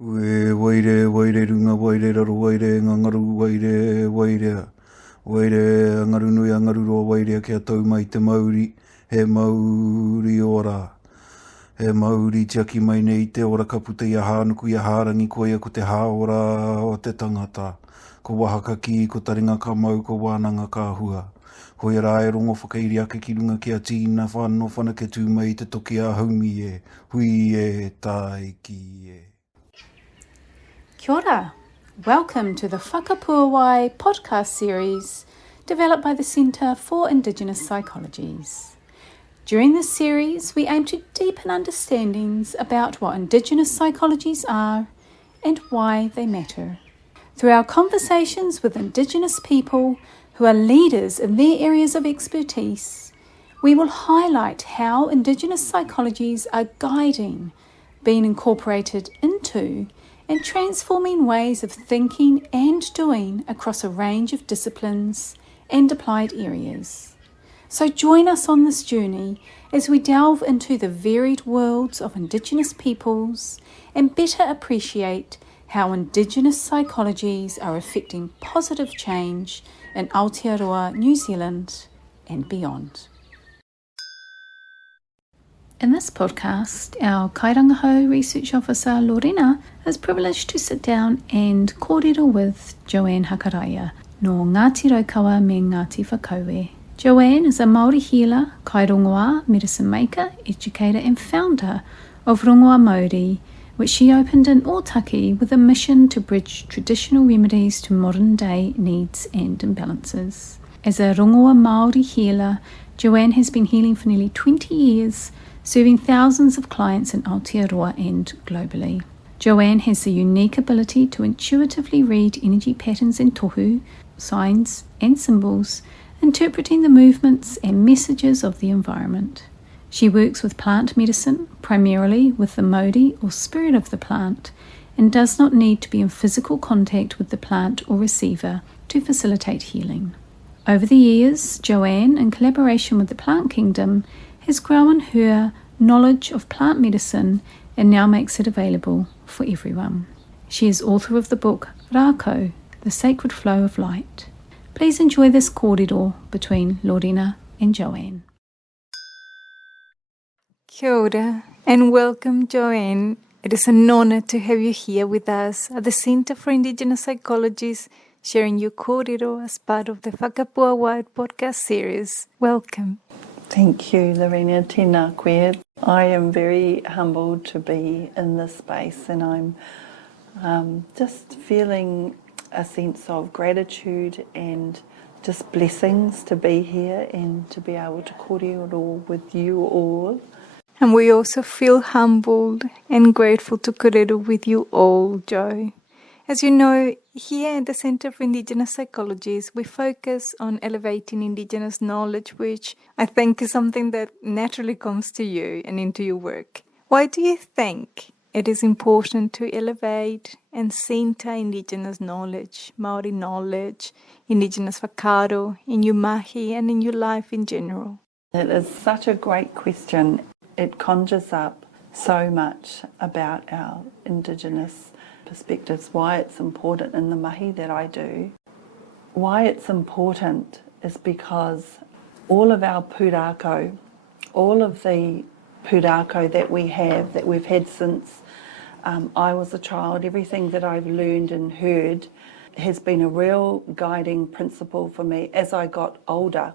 Waire, waire, runga, waire, raro, waire, ngangaru, waire, waire. Waire, angaru nui, angaru roa, waire, kia tau mai te mauri, he mauri ora. He mauri tiaki mai nei te ora kaputa ia hānuku ia hārangi koia ko te hāora o te tangata. Ko wahaka ki, ko taringa ka mau, ko wānanga ka hua. Hoi rā e rongo whakairi ake ki runga kia tīna whāno whanake tū mai te toki a haumi e. Hui e, tai ki e. Kia ora. Welcome to the Whakapuawai Podcast Series developed by the Centre for Indigenous Psychologies. During this series, we aim to deepen understandings about what Indigenous psychologies are and why they matter. Through our conversations with Indigenous people who are leaders in their areas of expertise, we will highlight how Indigenous psychologies are guiding, being incorporated into, and transforming ways of thinking and doing across a range of disciplines and applied areas. So join us on this journey as we delve into the varied worlds of Indigenous peoples and better appreciate how Indigenous psychologies are affecting positive change in Aotearoa, New Zealand and beyond. In this podcast, our Kairangahau Research Officer Lorena is privileged to sit down and kōrero with Joanne Hakaraia no Ngāti Raukawa me Ngāti Whakaue. Joanne is a Maori healer, kairongoā, medicine maker, educator and founder of Rongoā Māori, which she opened in Ōtaki with a mission to bridge traditional remedies to modern day needs and imbalances. As a Rongoā Māori healer, Joanne has been healing for nearly 20 years, serving thousands of clients in Aotearoa and globally. Joanne has the unique ability to intuitively read energy patterns and tohu, signs and symbols, interpreting the movements and messages of the environment. She works with plant medicine, primarily with the mauri or spirit of the plant, and does not need to be in physical contact with the plant or receiver to facilitate healing. Over the years, Joanne, in collaboration with the Plant Kingdom, has grown her knowledge of plant medicine and now makes it available for everyone. She is author of the book Rākau, The Sacred Flow of Light. Please enjoy this kōrero between Lorena and Joanne. Kia ora and welcome, Joanne. It is an honour to have you here with us at the Centre for Indigenous Psychologies, sharing your kōrero as part of the Whakapuawai Podcast Series. Welcome. Thank you, Lorena. Tēnā koe. I am very humbled to be in this space, and I'm just feeling a sense of gratitude and just blessings to be here and to be able to kōrero with you all. And we also feel humbled and grateful to kōrero with you all, Jo. As you know, here at the Centre for Indigenous Psychologies, we focus on elevating Indigenous knowledge, which I think is something that naturally comes to you and into your work. Why do you think it is important to elevate and centre Indigenous knowledge, Maori knowledge, Indigenous whakaaro in your mahi and in your life in general? It is such a great question. It conjures up so much about our Indigenous perspectives, why it's important in the mahi that I do. Why it's important is because all of our pūrākau, all of the pūrākau that we've had since I was a child, everything that I've learned and heard has been a real guiding principle for me as I got older.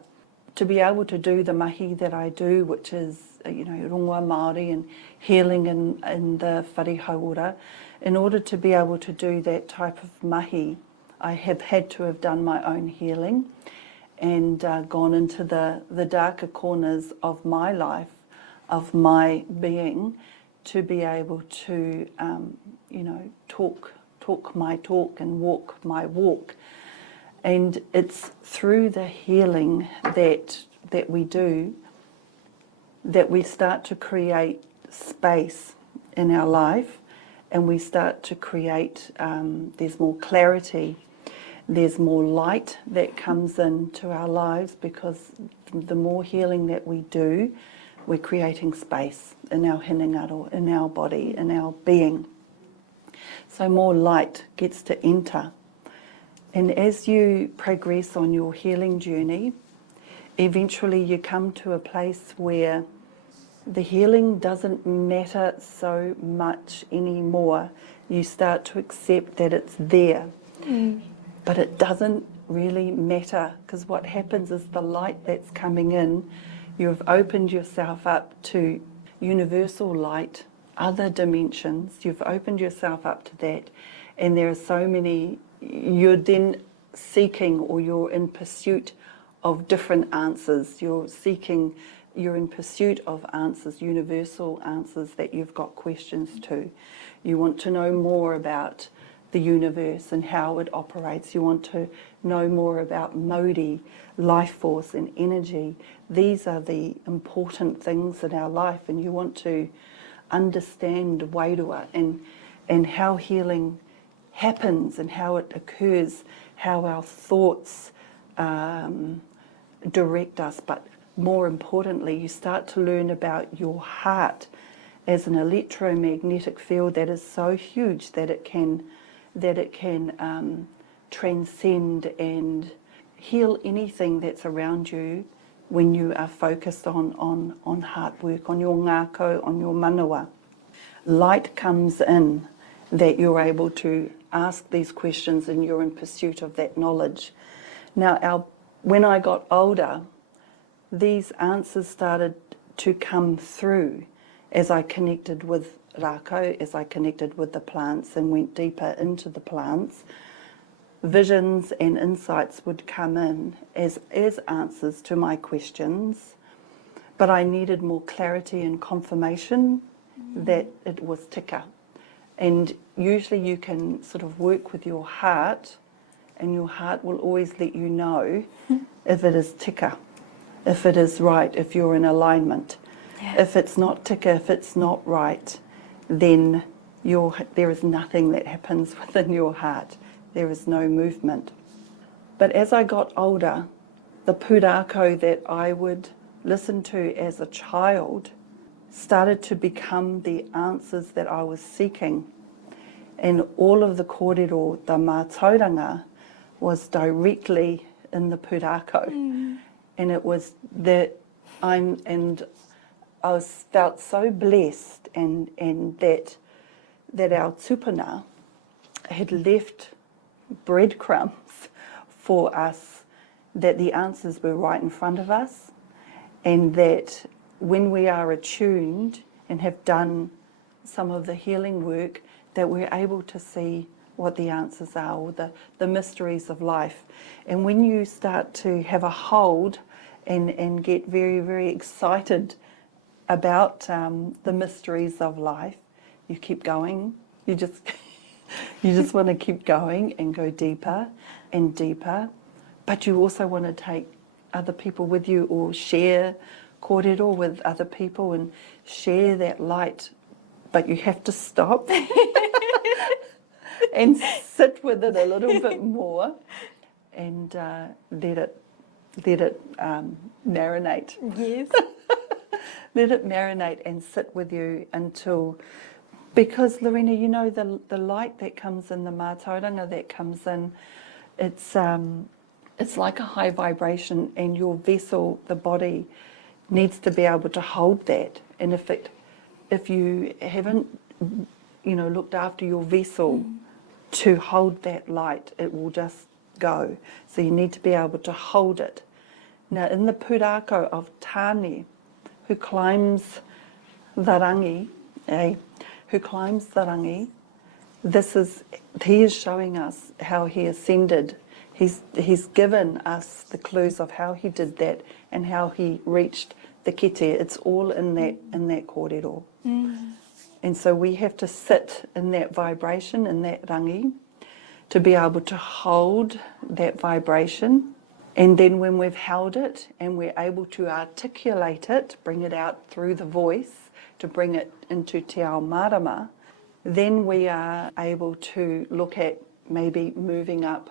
To be able to do the mahi that I do, which is, Rongoā Māori and healing in the whare hauora, in order to be able to do that type of mahi, I have had to have done my own healing and gone into the darker corners of my life, of my being, to be able to, talk my talk and walk my walk. And it's through the healing that we do that we start to create space in our life, and we start to create, there's more clarity, there's more light that comes into our lives, because the more healing that we do, we're creating space in our hinengaro, in our body, in our being. So more light gets to enter. And as you progress on your healing journey, eventually you come to a place where the healing doesn't matter so much anymore. You start to accept that it's there. But it doesn't really matter, because what happens is the light that's coming in, you've opened yourself up to universal light, other dimensions, you've opened yourself up to that, and there are so many, you're then seeking, or you're in pursuit of different answers. You're in pursuit of answers, universal answers that you've got questions to. You want to know more about the universe and how it operates. You want to know more about mauri, life force and energy. These are the important things in our life, and you want to understand wairua and how healing happens and how it occurs, how our thoughts direct us. But more importantly, you start to learn about your heart as an electromagnetic field that is so huge that it can transcend and heal anything that's around you when you are focused on heart work, on your ngākau, on your manawa. Light comes in that you're able to ask these questions and you're in pursuit of that knowledge. Now, when I got older, these answers started to come through as I connected with rākau, as I connected with the plants and went deeper into the plants. Visions and insights would come in as answers to my questions, but I needed more clarity and confirmation that it was tika. And usually you can sort of work with your heart, and your heart will always let you know if it is tika, if it is right, if you're in alignment. Yeah. If it's not tika, if it's not right, then there is nothing that happens within your heart. There is no movement. But as I got older, the pūrākau that I would listen to as a child started to become the answers that I was seeking. And all of the kōrero, the mātauranga, was directly in the pūrākau. And it was that I felt so blessed and that our tupuna had left breadcrumbs for us, that the answers were right in front of us, and that when we are attuned and have done some of the healing work, that we're able to see what the answers are, or the mysteries of life. And when you start to have a hold and get very, very excited about the mysteries of life, you keep going. You just want to keep going and go deeper and deeper. But you also want to take other people with you, or share kōrero with other people and share that light. But you have to stop and sit with it a little bit more and let it marinate. Yes. Let it marinate and sit with you until, because Lorena, you know, the light that comes in, the mātauranga that comes in, it's like a high vibration, and your vessel, the body, needs to be able to hold that. And if you haven't, looked after your vessel to hold that light, it will just go. So you need to be able to hold it. Now, in the pūrākau of Tāne, who climbs the rangi, he is showing us how he ascended. He's given us the clues of how he did that and how he reached the kete. It's all in that kōrero. And so we have to sit in that vibration, in that rangi, to be able to hold that vibration. And then when we've held it and we're able to articulate it, bring it out through the voice, to bring it into te ao marama, then we are able to look at maybe moving up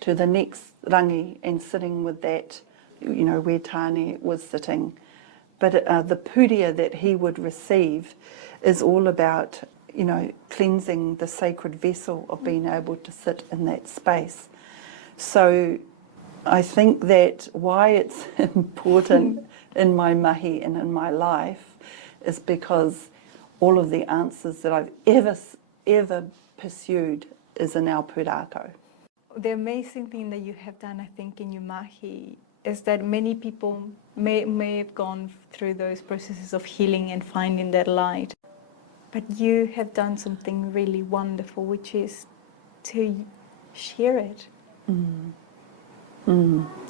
to the next rangi and sitting with that, where Tāne was sitting. But the puria that he would receive is all about you know, cleansing the sacred vessel of being able to sit in that space. So I think that why it's important in my mahi and in my life is because all of the answers that I've ever pursued is in our pūrākau. The amazing thing that you have done, I think, in your mahi is that many people may have gone through those processes of healing and finding that light. But you have done something really wonderful, which is to share it.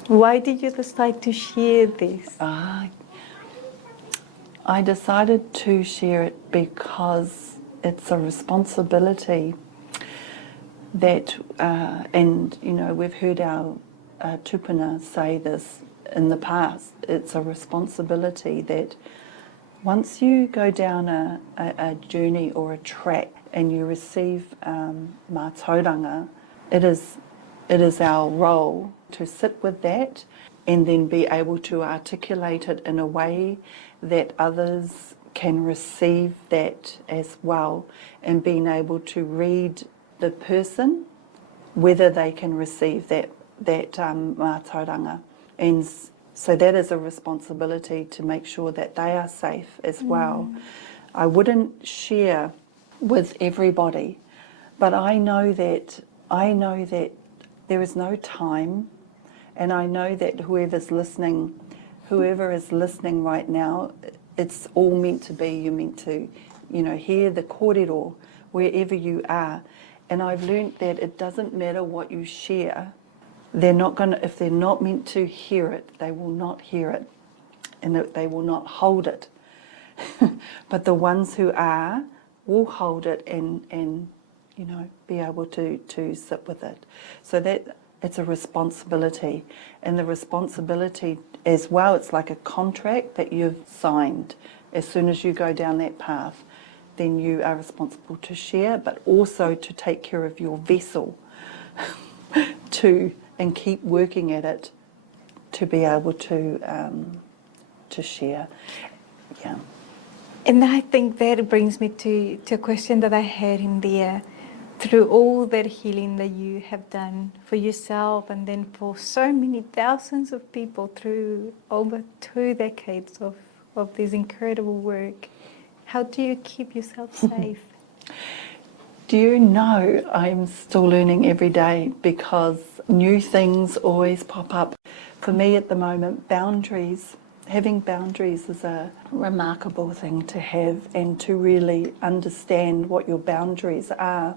Why did you decide to share this? I decided to share it because it's a responsibility that, and you know, we've heard our tupuna say this in the past, it's a responsibility that once you go down a journey or a track and you receive mātauranga, it is our role to sit with that and then be able to articulate it in a way that others can receive that as well, and being able to read the person whether they can receive that mātauranga. And so that is a responsibility to make sure that they are safe as well. I wouldn't share with everybody, but I know that there is no time, and I know that whoever is listening right now, it's all meant to be. You're meant to, you know, hear the kōrero wherever you are. And I've learnt that it doesn't matter what you share. They're not going to, if they're not meant to hear it, they will not hear it, and they will not hold it. But the ones who are will hold it and you know, be able to sit with it. So that it's a responsibility, and the responsibility as well, it's like a contract that you've signed. As soon as you go down that path, then you are responsible to share, but also to take care of your vessel and keep working at it to be able to share. Yeah. And I think that brings me to a question that I had in there. Through all that healing that you have done for yourself and then for so many thousands of people through over 2 decades of this incredible work, how do you keep yourself safe? Do you know, I'm still learning every day because new things always pop up. For me at the moment, having boundaries is a remarkable thing to have, and to really understand what your boundaries are.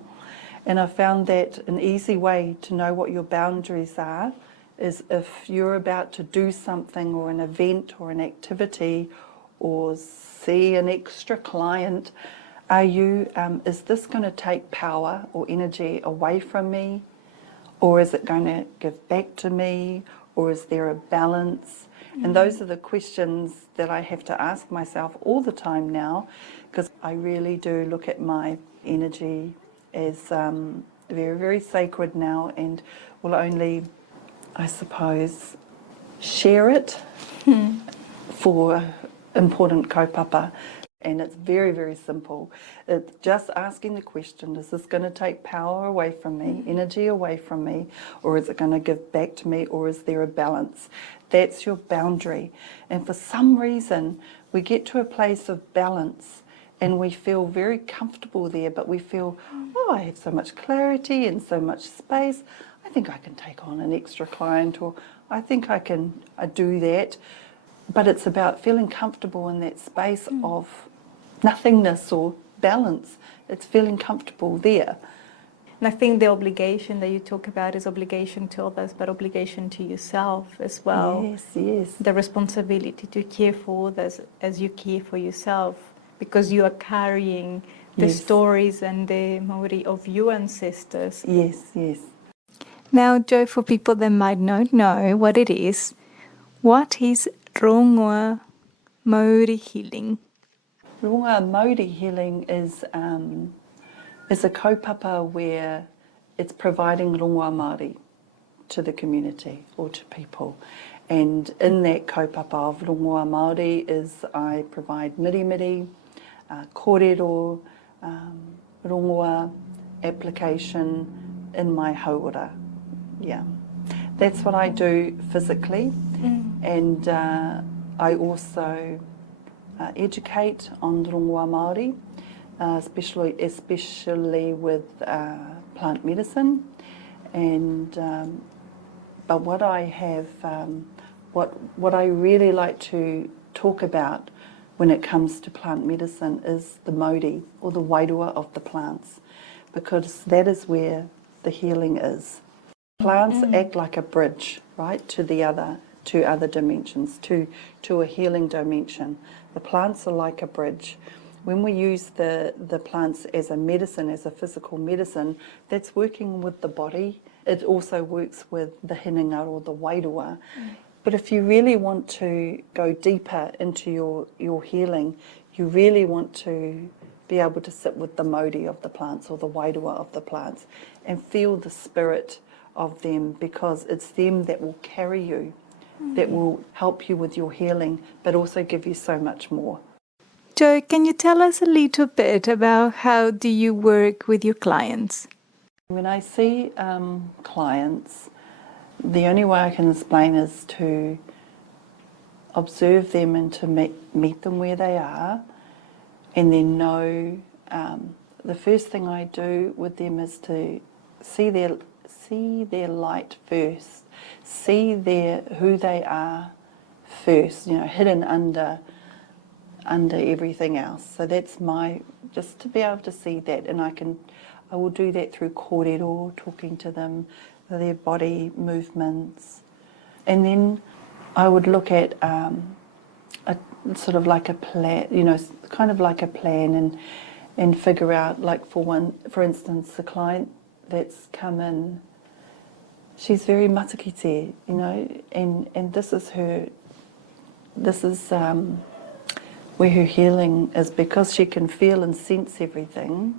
And I found that an easy way to know what your boundaries are is if you're about to do something or an event or an activity or see an extra client, is this going to take power or energy away from me? Or is it going to give back to me? Or is there a balance? And those are the questions that I have to ask myself all the time now, because I really do look at my energy as very, very sacred now, and will only, I suppose, share it for important kaupapa. And it's very, very simple. It's just asking the question, is this going to take power away from me, energy away from me, or is it going to give back to me, or is there a balance? That's your boundary. And for some reason, we get to a place of balance and we feel very comfortable there, but we feel, oh, I have so much clarity and so much space. I think I can take on an extra client, or I think I can do that. But it's about feeling comfortable in that space of nothingness or balance. It's feeling comfortable there. And I think the obligation that you talk about is obligation to others, but obligation to yourself as well. Yes, yes. The responsibility to care for others as you care for yourself, because you are carrying the stories and the mauri of your ancestors. Yes, yes. Now, Jo, for people that might not know what it is, what is Rongoā Māori healing? Rongoā Māori healing is a kaupapa where it's providing rongoā Māori to the community or to people. And in that kaupapa of rongoā Māori is I provide mirimiri, kōrero, rongoā application in my hauora. Yeah, that's what I do physically, and I also educate on Rongoā Māori, especially with plant medicine, and but what I have, what I really like to talk about when it comes to plant medicine is the mauri, or the wairua of the plants, because that is where the healing is. Plants act like a bridge, right, to other dimensions, to a healing dimension. The plants are like a bridge. When we use the plants as a medicine, as a physical medicine, that's working with the body. It also works with the hinanga, or the wairua. But if you really want to go deeper into your healing, you really want to be able to sit with the mauri of the plants, or the wairua of the plants, and feel the spirit of them, because it's them that will carry you, that will help you with your healing, but also give you so much more. Jo, can you tell us a little bit about how do you work with your clients? When I see clients, the only way I can explain is to observe them and to meet them where they are, and then know the first thing I do with them is to see their light first, see who they are first, hidden under everything else. So that's just to be able to see that, and I will do that through kōrero, talking to them, their body movements, and then I would look at a sort of like a plan, kind of like a plan, and figure out, like for instance, the client that's come in, she's very matakite, and this is where her healing is, because she can feel and sense everything.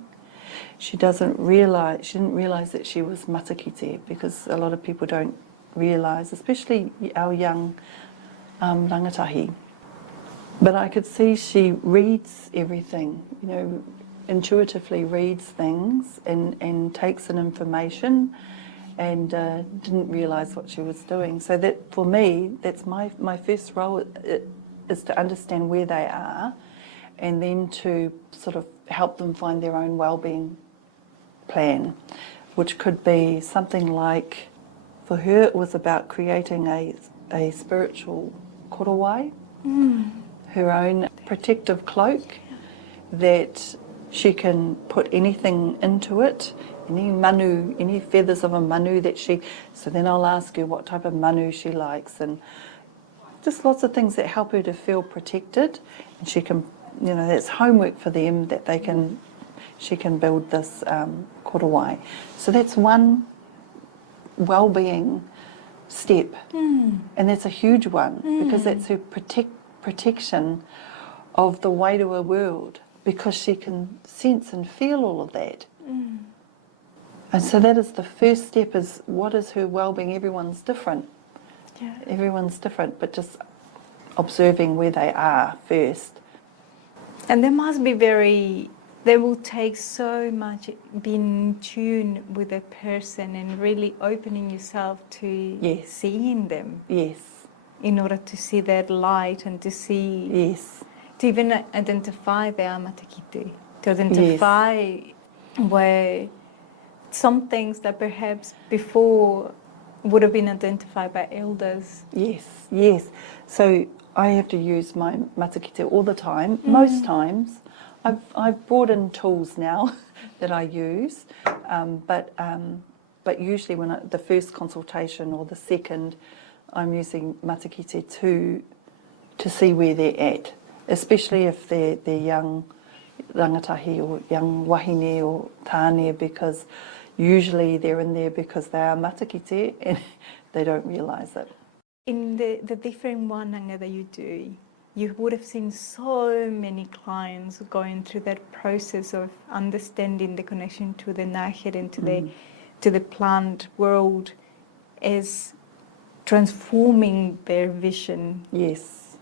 She didn't realise that she was matakite, because a lot of people don't realise, especially our young rangatahi. But I could see she reads everything, intuitively reads things and takes in information, and didn't realise what she was doing. So that, for me, that's my first role, is to understand where they are, and then to sort of help them find their own well-being plan, which could be something like, for her it was about creating a spiritual korowai, her own protective cloak, that she can put anything into it, any feathers of a manu so then I'll ask her what type of manu she likes, and just lots of things that help her to feel protected, and she can, that's homework for them, that she can build this korowai. So that's one well-being step, and that's a huge one, because that's her protection of the wairua world, because she can sense and feel all of that. And so that is the first step, is what is her well-being. Everyone's different. Yeah. Everyone's different, but just observing where they are first. And there must be they will take so much being in tune with a person and really opening yourself to seeing them. Yes. In order to see that light and to see... Yes. To even identify their matakite. To identify where some things that perhaps before would have been identified by elders. Yes. So I have to use my matakite all the time. Most times. I've brought in tools now that I use, but usually when the first consultation or the second, I'm using matakite to see where they're at, especially if they're young rangatahi or young wahine or tāne, because usually they're in there because they are matakite and they don't realise it. In the different wananga that you do, you would have seen so many clients going through that process of understanding the connection to the nahere and to the plant world as transforming their vision. Yes.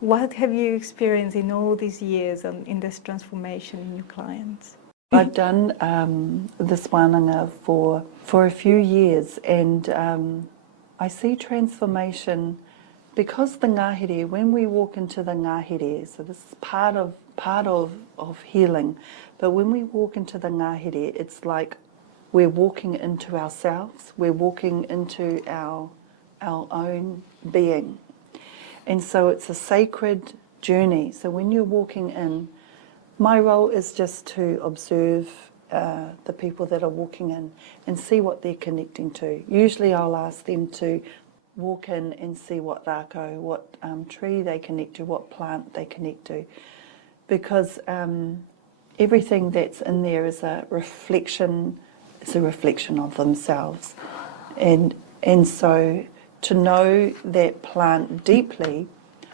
What have you experienced in all these years in this transformation in your clients? I've done this wānanga for a few years, and I see transformation because the ngahere, when we walk into the ngahere, so this is part of healing, but when we walk into the ngahere, it's like we're walking into ourselves, we're walking into our own being. And so it's a sacred journey. So when you're walking in, my role is just to observe the people that are walking in and see what they're connecting to. Usually I'll ask them to walk in and see what rākau, what tree they connect to, what plant they connect to. Because everything that's in there is a reflection of themselves. And so to know that plant deeply,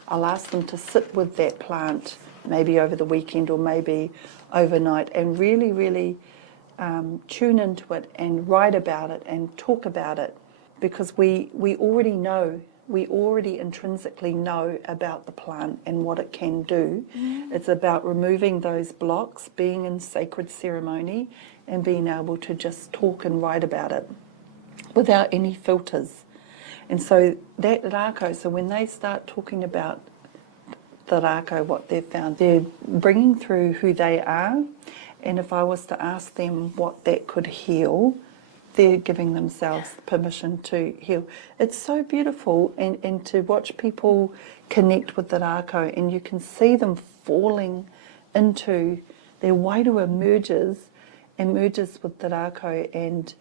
I'll ask them to sit with that plant maybe over the weekend or maybe overnight and really, really tune into it and write about it and talk about it, because we already know, we already intrinsically know about the plant and what it can do. It's about removing those blocks, being in sacred ceremony and being able to just talk and write about it without any filters. And so that rākau, so when they start talking about the rākau, what they've found, they're bringing through who they are, and if I was to ask them what that could heal, they're giving themselves permission to heal. It's so beautiful, and to watch people connect with the rākau, and you can see them falling into, their wairua merges with the rākau, and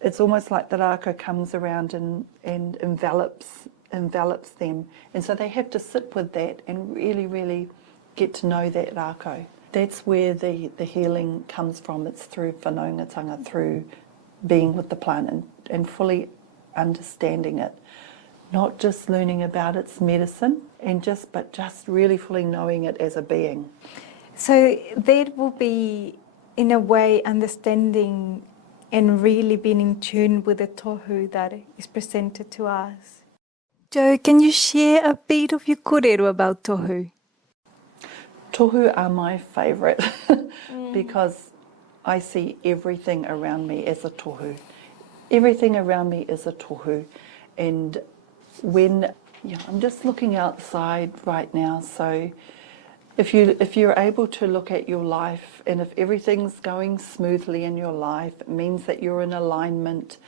it's almost like the rākau comes around and envelops them. And so they have to sit with that and really, really get to know that rākau. That's where the healing comes from. It's through whanaungatanga, through being with the plant and fully understanding it. Not just learning about its medicine, but just really fully knowing it as a being. So that will be, in a way, understanding and really being in tune with the tohu that is presented to us. Jo, can you share a bit of your kōrero about tohu? Tohu are my favourite because I see everything around me as a tohu. Everything around me is a tohu. And when, I'm just looking outside right now, so if you're able to look at your life, and if everything's going smoothly in your life, it means that you're in alignment.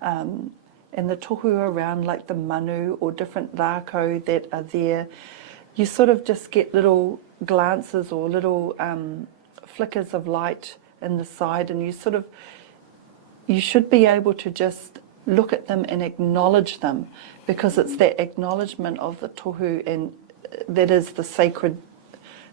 And the tohu around, like the manu or different rākau that are there, you sort of just get little glances or little flickers of light in the side, and you should be able to just look at them and acknowledge them, because it's that acknowledgement of the tohu, and that is the sacred,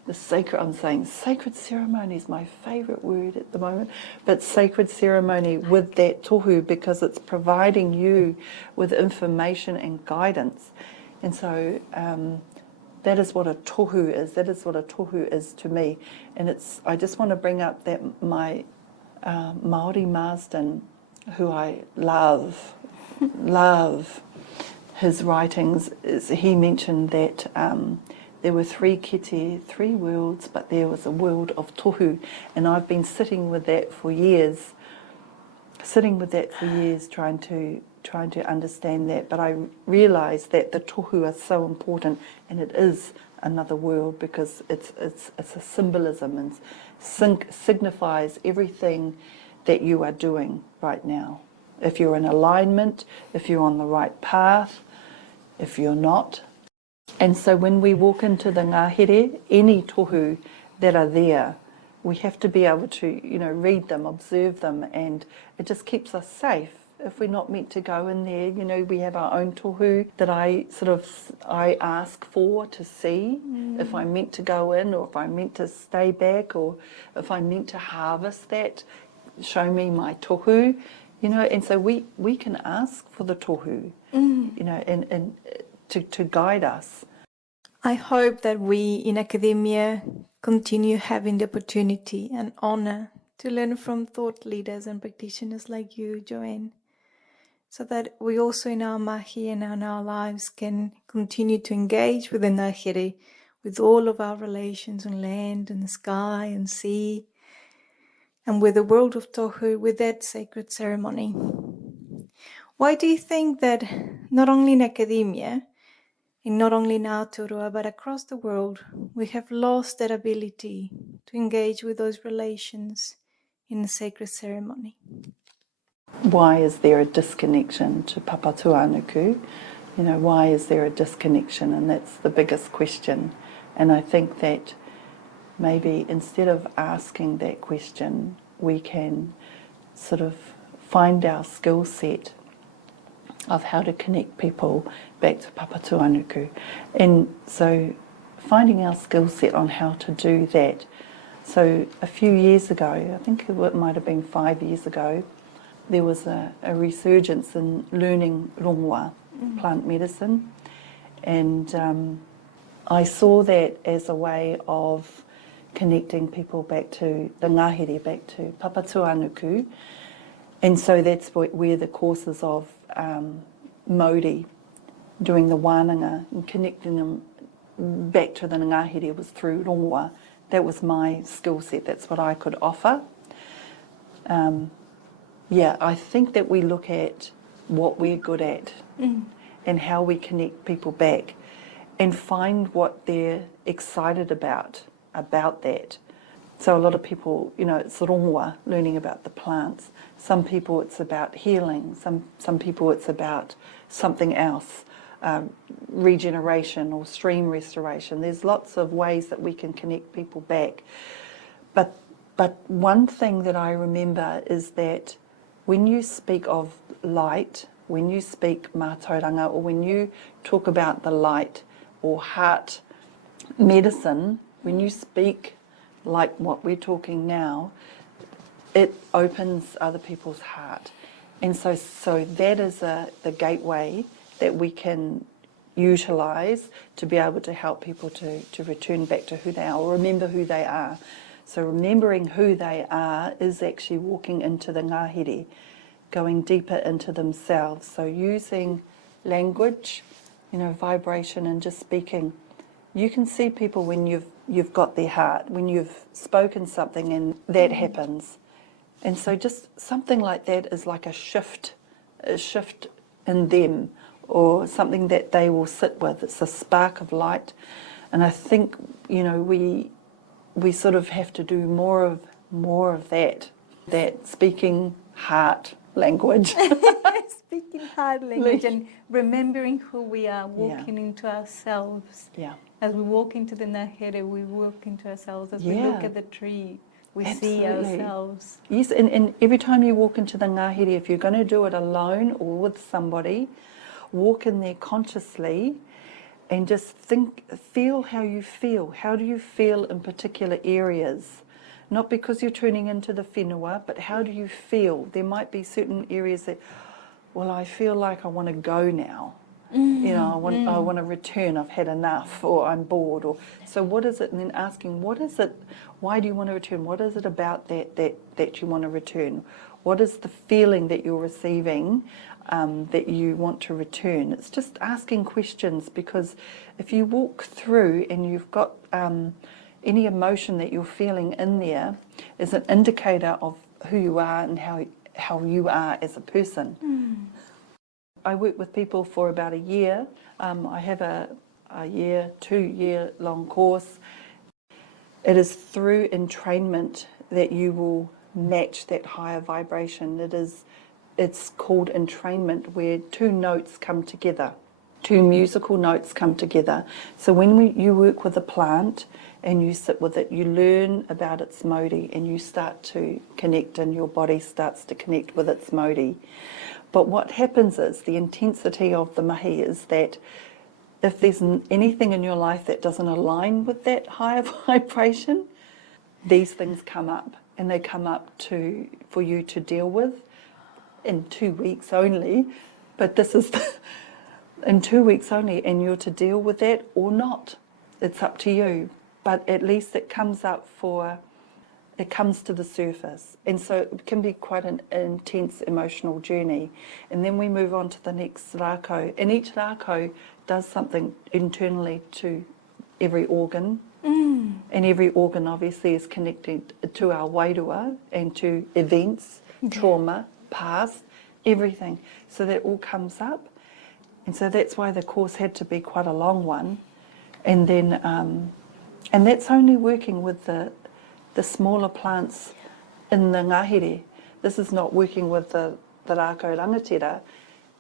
I'm saying sacred ceremony is my favourite word at the moment, but sacred ceremony with that tohu, because it's providing you with information and guidance. And so that is what a tohu is. That is what a tohu is to me. And I just want to bring up that my Maori Marsden, who I love his writings, he mentioned that there were three kete, three worlds, but there was a world of tohu. And I've been sitting with that for years, trying to understand that. But I realised that the tohu are so important, and it is another world, because it's a symbolism and signifies everything that you are doing right now. If you're in alignment, if you're on the right path, if you're not. And so when we walk into the ngahere, any tohu that are there, we have to be able to, read them, observe them, and it just keeps us safe. If we're not meant to go in there, we have our own tohu that I ask for to see if I'm meant to go in, or if I'm meant to stay back, or if I'm meant to harvest that, show me my tohu, and so we can ask for the tohu, and to guide us. I hope that we in academia continue having the opportunity and honour to learn from thought leaders and practitioners like you, Joanne, so that we also in our mahi and in our lives can continue to engage with the ngahere, with all of our relations on land and sky and sea, and with the world of tohu, with that sacred ceremony. Why do you think that not only in academia, and not only in Aotearoa, but across the world, we have lost that ability to engage with those relations in the sacred ceremony? Why is there a disconnection to papatuanuku? Why is there a disconnection? And that's the biggest question. And I think that maybe instead of asking that question, we can sort of find our skill set of how to connect people back to papatuanuku. And so finding our skill set on how to do that. So a few years ago, I think it might have been 5 years ago, there was a resurgence in learning rongoā, plant medicine. And I saw that as a way of connecting people back to the ngahere, back to papatuanuku. And so that's where the courses of mauri, doing the wānanga and connecting them back to the ngahere was through rongoā. That was my skill set, that's what I could offer. I think that we look at what we're good at and how we connect people back and find what they're excited about that. So a lot of people, it's rongoā, learning about the plants. Some people it's about healing, some people it's about something else, regeneration or stream restoration. There's lots of ways that we can connect people back. But one thing that I remember is that when you speak of light, when you speak mātauranga, or when you talk about the light or heart medicine, when you speak like what we're talking now, it opens other people's heart. And so that is the gateway that we can utilise to be able to help people to return back to who they are or remember who they are. So remembering who they are is actually walking into the ngahere, going deeper into themselves. So using language, vibration and just speaking. You can see people when you've got their heart, when you've spoken something and that happens. And so just something like that is like a shift in them, or something that they will sit with. It's a spark of light. And I think, we sort of have to do more of that speaking heart language. Speaking heart language and remembering who we are, walking into ourselves. Yeah. As we walk into the ngahere, we walk into ourselves. As we look at the tree, we see ourselves. Yes, and every time you walk into the ngahere, if you're going to do it alone or with somebody, walk in there consciously and just feel how you feel. How do you feel in particular areas? Not because you're turning into the whenua, but how do you feel? There might be certain areas that, well, I feel like I want to go now. I want to return, I've had enough, or I'm bored. So what is it? And then asking, what is it? Why do you want to return? What is it about that you want to return? What is the feeling that you're receiving that you want to return? It's just asking questions, because if you walk through and you've got any emotion that you're feeling in there, is an indicator of who you are and how you are as a person. I work with people for about a year. I have a 2-year long course. It is through entrainment that you will match that higher vibration. It's called entrainment, where 2 notes come together, 2 musical notes come together. So when you work with a plant and you sit with it, you learn about its mauri and you start to connect, and your body starts to connect with its mauri. But what happens is, the intensity of the mahi is that if there's anything in your life that doesn't align with that higher vibration, these things come up, and they come up for you to deal with in 2 weeks only. But this is in 2 weeks only, and you're to deal with that or not. It's up to you. But at least it comes up for it comes to the surface. And so it can be quite an intense emotional journey. And then we move on to the next rākau. And each rākau does something internally to every organ. And every organ obviously is connected to our wairua and to events, trauma, past, everything. So that all comes up. And so that's why the course had to be quite a long one. And then, and that's only working with the smaller plants in the ngahere. This is not working with the rākau rangatira.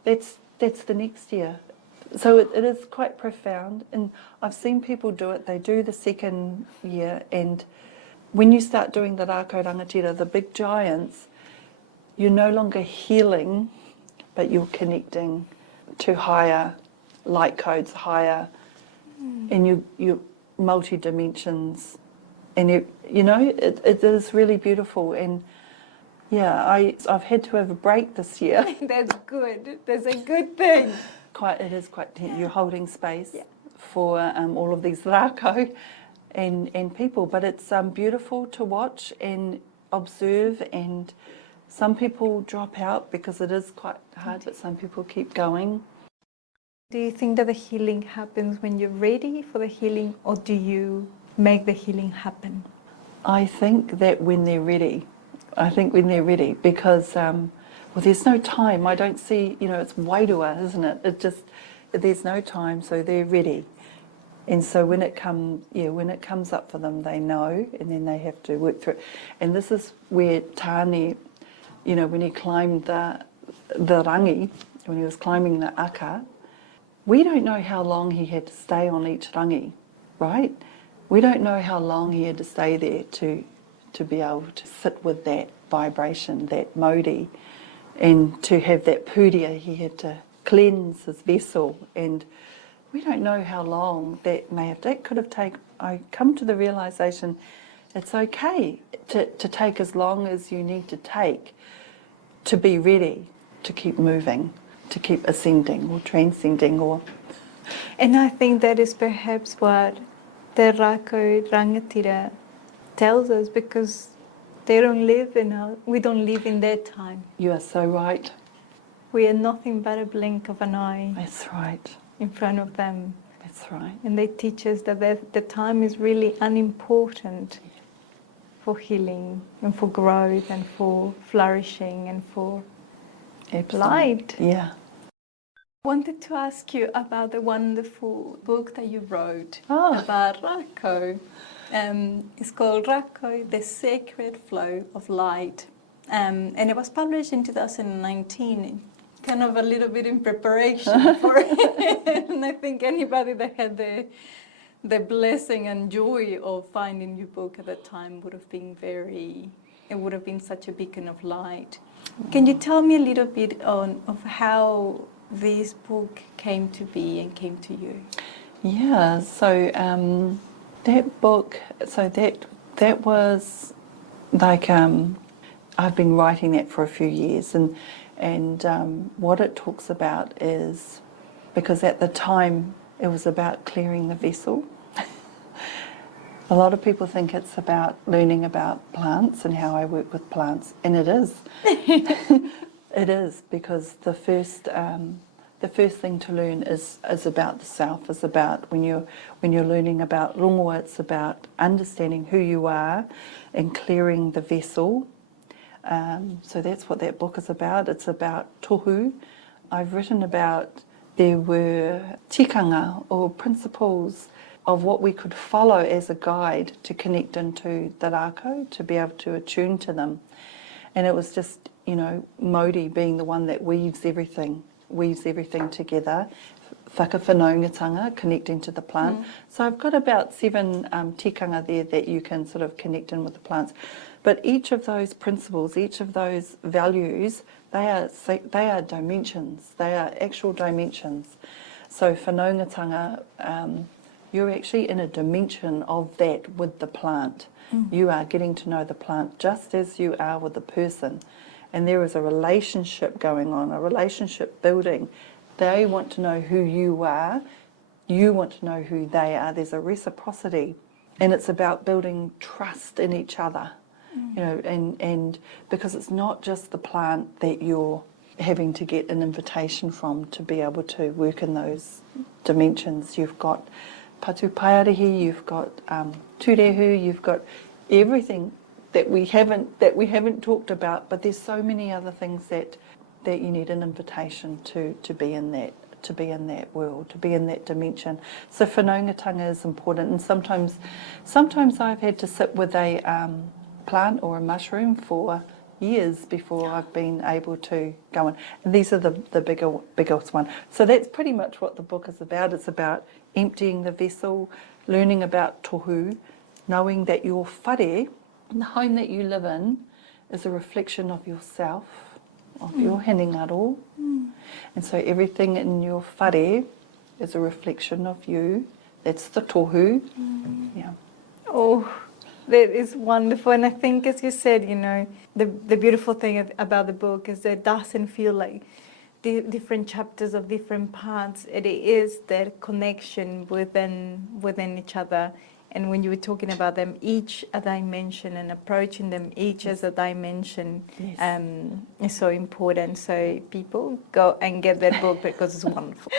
That's the next year. So it is quite profound, and I've seen people do it. They do the second year, and when you start doing the rākau rangatira, the big giants, you're no longer healing, but you're connecting to higher light codes, higher, and you multi-dimensions, and it is really beautiful. And yeah, I've had to have a break this year. That's good. That's a good thing. It is quite you're holding space for all of these rākau and people, but it's beautiful to watch and observe, and some people drop out because it is quite hard, but some people keep going. Do you think that the healing happens when you're ready for the healing, or do you make the healing happen? I think that when they're ready. Because well, there's no time. I don't see, it's wairua, isn't it? There's no time, so they're ready. And so when it comes up for them, they know, and then they have to work through it. And this is where Tāne, when he climbed the rangi, when he was climbing the aka, we don't know how long he had to stay on each rangi, right? We don't know how long he had to stay there to be able to sit with that vibration, that mauri. And to have that puria, he had to cleanse his vessel. And we don't know how long that may have. That could have taken. I come to the realisation, it's okay to take as long as you need to take to be ready to keep moving, to keep ascending or transcending. And I think that is perhaps what the rākau rangatira tells us, because they don't live we don't live in their time. You are so right. We are nothing but a blink of an eye. That's right. In front of them. That's right. And they teach us that the time is really unimportant for healing and for growth and for flourishing and for light. Yeah. I wanted to ask you about the wonderful book that you wrote about rākau. It's called Rākau, The Sacred Flow of Light. And it was published in 2019, kind of a little bit in preparation for it. And I think anybody that had the blessing and joy of finding your book at that time would have been such a beacon of light. Can you tell me a little bit of how this book came to be and came to you? Yeah, so that book, that was like, I've been writing that for a few years, and what it talks about is, because at the time it was about clearing the vessel. A lot of people think it's about learning about plants and how I work with plants, and it is. It is, because the first thing to learn is about the self. Is about when you're learning about rongoā, it's about understanding who you are and clearing the vessel. So that's what that book is about. It's about tohu. I've written about, there were tikanga or principles of what we could follow as a guide to connect into the rākau, to be able to attune to them. And it was just, mauri being the one that weaves everything together, whakawhanaungatanga, connecting to the plant. So I've got about 7 tikanga there that you can sort of connect in with the plants. But each of those principles, each of those values, they are dimensions. They are actual dimensions. So whanaungatanga, you're actually in a dimension of that with the plant. You are getting to know the plant just as you are with the person. And there is a relationship going on, a relationship building. They want to know who you are. You want to know who they are. There's a reciprocity. And it's about building trust in each other. you know, and because it's not just the plant that you're having to get an invitation from to be able to work in those dimensions. You've got patu paiarihi, you've got turehu, you've got everything that we haven't talked about, but there's so many other things that you need an invitation to be in that world, to be in that dimension. So whanaungatanga is important, and sometimes I've had to sit with a plant or a mushroom for years before I've been able to go in. And these are the biggest one. So that's pretty much what the book is about. It's about emptying the vessel, learning about tohu, knowing that your whare, the home that you live in, is a reflection of yourself, of your hinengaro. And so everything in your whare is a reflection of you. That's the tohu. Yeah. Oh, that is wonderful. And I think, as you said, you know, the beautiful thing about the book is that it doesn't feel like the different chapters of different parts. It is that connection within each other. And when you were talking about them, each a dimension, and approaching them each as a dimension, is so important. So people go and get that book because it's wonderful.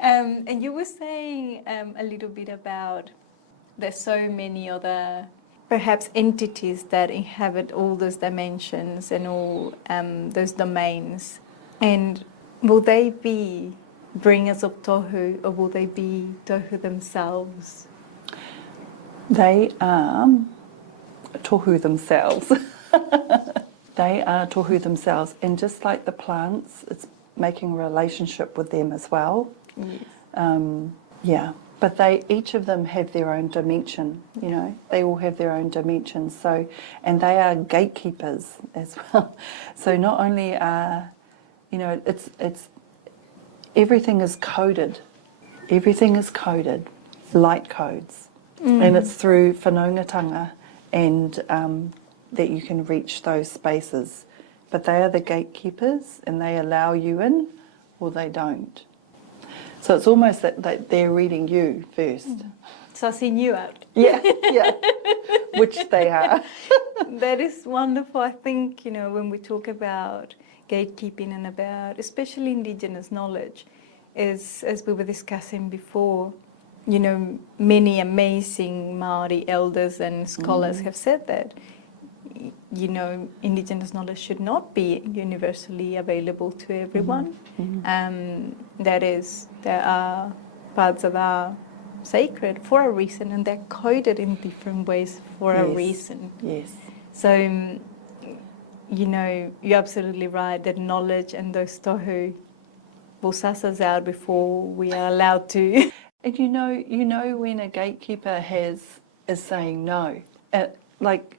And you were saying a little bit about there's so many other perhaps entities that inhabit all those dimensions and all those domains. And will they be bringers of tohu, or will they be tohu themselves? They are tohu themselves. They are tohu themselves. And just like the plants, it's making a relationship with them as well. Yes. But each of them have their own dimension, you know. They all have their own dimensions. So, and they are gatekeepers as well. So not only are, you know, it's everything is coded. Everything is coded, light codes. And it's through whanaungatanga and that you can reach those spaces. But they are the gatekeepers, and they allow you in or they don't. So it's almost that they're reading you first. Sussing you out. Yeah, which they are. That is wonderful. I think, you know, when we talk about gatekeeping and about especially Indigenous knowledge, as we were discussing before, you know, many amazing Maori elders and scholars have said that, you know, Indigenous knowledge should not be universally available to everyone. There are parts that are sacred for a reason, and they're coded in different ways for a reason. Yes. So, you know, you're absolutely right that knowledge and those tohu will suss us out before we are allowed to. And you know when a gatekeeper is saying no, like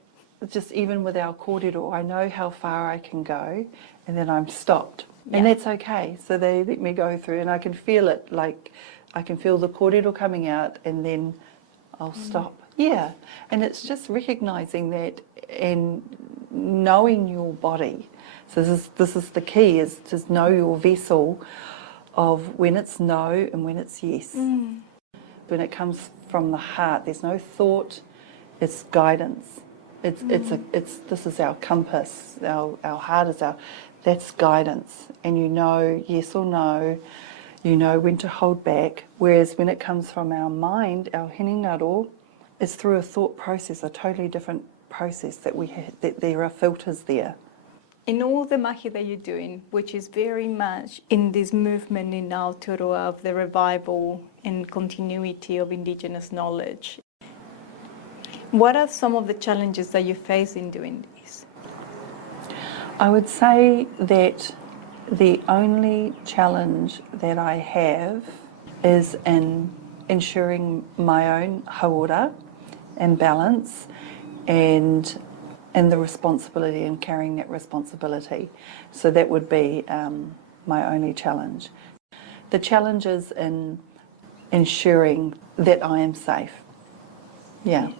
just even with our kōrero, I know how far I can go, and then I'm stopped, and that's okay. So they let me go through, and I can feel it, like I can feel the kōrero coming out, and then I'll stop. Yeah, and it's just recognizing that and knowing your body. So this is the key: is to know your vessel of when it's no and when it's yes. When it comes from the heart, there's no thought, it's guidance. This is our compass. Our heart is that's guidance, and you know yes or no. You know when to hold back. Whereas when it comes from our mind, our hinengaro, it's through a thought process, a totally different process that there are filters there. In all the mahi that you're doing, which is very much in this movement in Aotearoa of the revival and continuity of Indigenous knowledge, what are some of the challenges that you face in doing this? I would say that the only challenge that I have is in ensuring my own hauora and balance and the responsibility and carrying that responsibility. So that would be my only challenge. The challenge is in ensuring that I am safe. Yeah.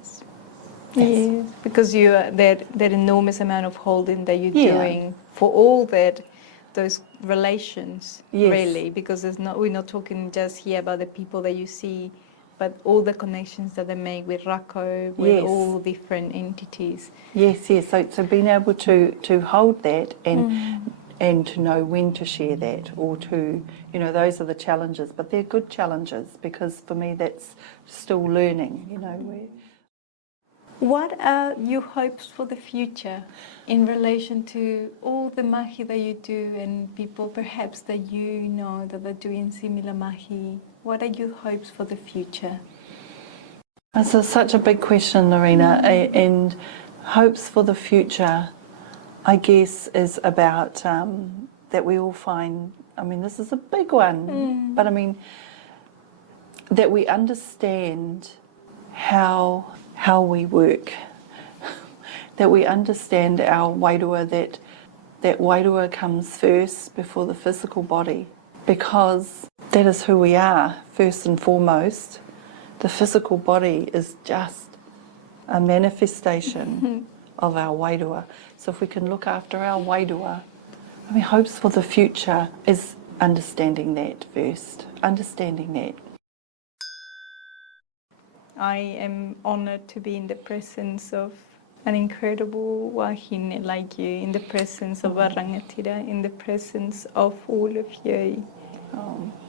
Yes, because you are that enormous amount of holding that you're doing for all those relations, really, because we're not talking just here about the people that you see, but all the connections that they make with Rako, with Yes. all different entities. Yes, yes. So being able to hold that and to know when to share that, or to, you know, those are the challenges. But they're good challenges, because for me that's still learning, you know. What are your hopes for the future in relation to all the mahi that you do and people perhaps that you know that are doing similar mahi? What are your hopes for the future? That's such a big question, Lorena, and hopes for the future, I guess, is about that we all find, I mean, this is a big one, but I mean, that we understand how we work, that we understand our wairua, that wairua comes first before the physical body, because that is who we are, first and foremost. The physical body is just a manifestation of our wairua. So if we can look after our wairua, I mean, hopes for the future is understanding that first, understanding that. I am honoured to be in the presence of an incredible wahine like you, in the presence of a rangatira, in the presence of all of you.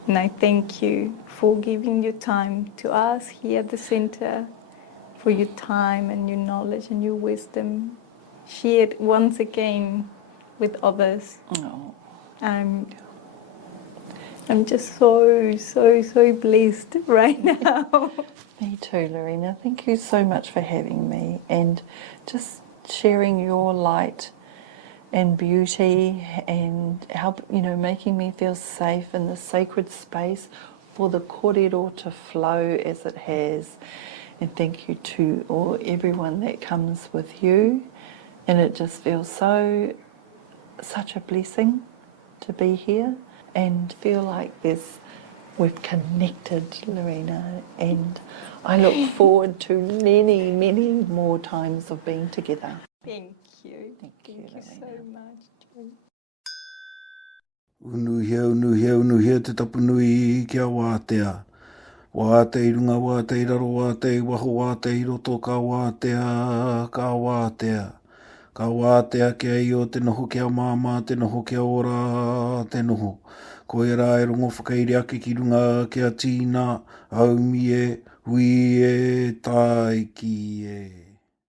And I thank you for giving your time to us here at the centre, for your time and your knowledge and your wisdom shared once again with others. Oh. I'm just so blessed right now. Me too, Lorena. Thank you so much for having me and just sharing your light and beauty and help, you know, making me feel safe in this sacred space for the kōrero to flow as it has. And thank you to everyone that comes with you. And it just feels such a blessing to be here and feel like we've connected, Lorena, and I look forward to many, many more times of being together. Thank you. Thank you so much. Unuhia, te tapunui kia wātea. Wātei runga, wātei raro, wātei waho, wātei roto, ka wātea, ka wātea. Ka wātea kia i o te noho kia māmā, te noho kia ora, te noho. Ko e rā e rongo whakairi ake ki runga kia tīna, aumie, hui e, tai ki e.